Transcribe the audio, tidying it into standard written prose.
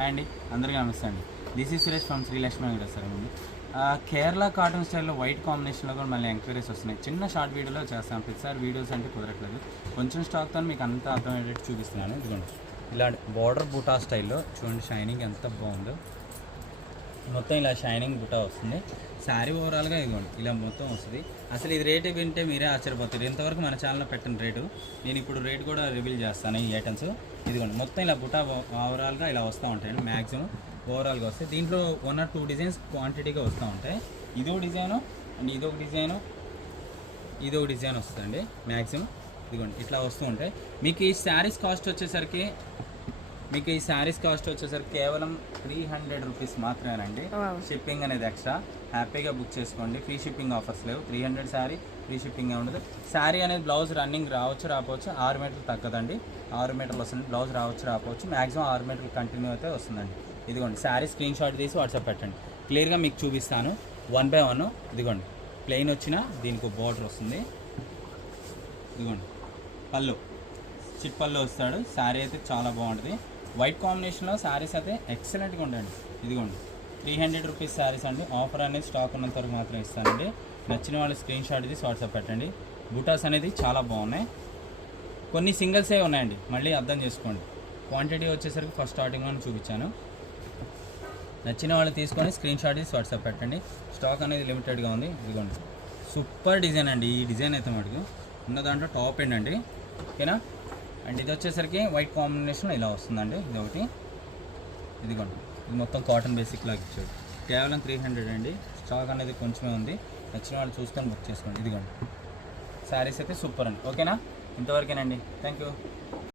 Hi అండి, అందరికీ నమస్తే అండి. This is Suresh from Srilakshmi sir అండి. కేరళ కాటన్ స్టైల్లో వైట్ కాంబినేషన్లో కూడా మళ్ళీ ఎంక్వైరీస్ వస్తున్నాయి. చిన్న షార్ట్ వీడియోలో చేస్తాను, ప్రతిసారి వీడియోస్ అంటే కుదరట్లేదు. కొంచెం స్టాక్తో మీకు అంతా అర్థమయ్యేటట్టు చూపిస్తున్నాను. ఇదిగోండి, ఇలాంటి బార్డర్ బూటా స్టైల్లో చూడండి, షైనింగ్ ఎంత బాగుందో. మొత్తం ఇలా షైనింగ్ బుటా వస్తుంది. శారీ ఓవరాల్గా ఇదిగోండి ఇలా మొత్తం వస్తుంది. అసలు ఇది రేటు వింటే మీరే ఆశ్చర్యపోతారు. ఇంతవరకు మన ఛానల్లో పెట్టిన రేటు నేను ఇప్పుడు రేటు కూడా రివీల్ చేస్తాను. ఈ ఐటమ్స్ ఇదిగోండి మొత్తం ఇలా బుటా ఓవరాల్గా ఇలా వస్తూ ఉంటాయండి. మ్యాక్సిమం ఓవరాల్గా వస్తాయి. దీంట్లో 1 or 2 డిజైన్స్ క్వాంటిటీగా వస్తూ ఉంటాయి. ఇదో డిజైను అండ్ ఇదొక డిజైను, ఇదొక డిజైన్ వస్తుందండి. మ్యాక్సిమం ఇదిగోండి ఇట్లా వస్తూ ఉంటాయి. మీకు ఈ శారీస్ కాస్ట్ వచ్చేసరికి కేవలం 300 రూపీస్ మాత్రమేనండి. షిప్పింగ్ అనేది ఎక్స్ట్రా. హ్యాపీగా బుక్ చేసుకోండి. ఫ్రీ షిప్పింగ్ ఆఫర్స్ లేవు. 300 శారీ ఫ్రీ షిప్పింగ్ ఉండదు. శారీ అనేది బ్లౌజ్ రన్నింగ్ రావచ్చు రాకపోవచ్చు. 6 మీటర్లు తగ్గదండి, 6 మీటర్లు వస్తుంది. బ్లౌజ్ రావచ్చు రాకపోవచ్చు. మ్యాక్సిమం 6 మీటర్లు కంటిన్యూ అయితే వస్తుందండి. ఇదిగోండి శారీ స్క్రీన్ షాట్ తీసి వాట్సాప్ పెట్టండి. క్లియర్గా మీకు చూపిస్తాను 1 by 1. ఇదిగోండి ప్లెయిన్ వచ్చిన దీనికి బోర్డర్ వస్తుంది. ఇదిగోండి పళ్ళు, చిట్ పళ్ళు వస్తాడు. శారీ అయితే చాలా బాగుంటుంది. వైట్ కాంబినేషన్లో శారీస్ అయితే ఎక్సలెంట్గా ఉండండి. ఇదిగోండి 300 రూపీస్ శారీస్ అండి. ఆఫర్ అనేది స్టాక్ ఉన్నంత వరకు మాత్రం ఇస్తానండి. నచ్చిన వాళ్ళు స్క్రీన్ షాట్ తీసి వాట్సాప్ పెట్టండి. బూటాస్ అనేది చాలా బాగున్నాయి. కొన్ని సింగిల్సే ఉన్నాయండి, మళ్ళీ అర్థం చేసుకోండి. క్వాంటిటీ వచ్చేసరికి ఫస్ట్ స్టార్టింగ్లో చూపించాను. నచ్చిన వాళ్ళు తీసుకొని స్క్రీన్ షాట్ తీసి వాట్సాప్ పెట్టండి. స్టాక్ అనేది లిమిటెడ్గా ఉంది. ఇదిగోండి సూపర్ డిజైన్ అండి. ఈ డిజైన్ అయితే మటుకు ఉన్న దాంట్లో టాప్ ఎండ్ అండి. ఓకేనా. అండ్ ఇది వచ్చేసరికి వైట్ కాంబినేషన్ ఇలా వస్తుందండి. ఇది ఒకటి. ఇదిగోండి ఇది మొత్తం కాటన్ బేసిక్ లాగా ఇచ్చాడు. కేవలం 300 అండి. స్టాక్ అనేది కొంచెమే ఉంది. నచ్చిన వాళ్ళు చూసుకొని బుక్ చేసుకోండి. ఇదిగోండి శారీస్ అయితే సూపర్ అండి. ఓకేనా, ఇంతవరకేనండి. Thank you.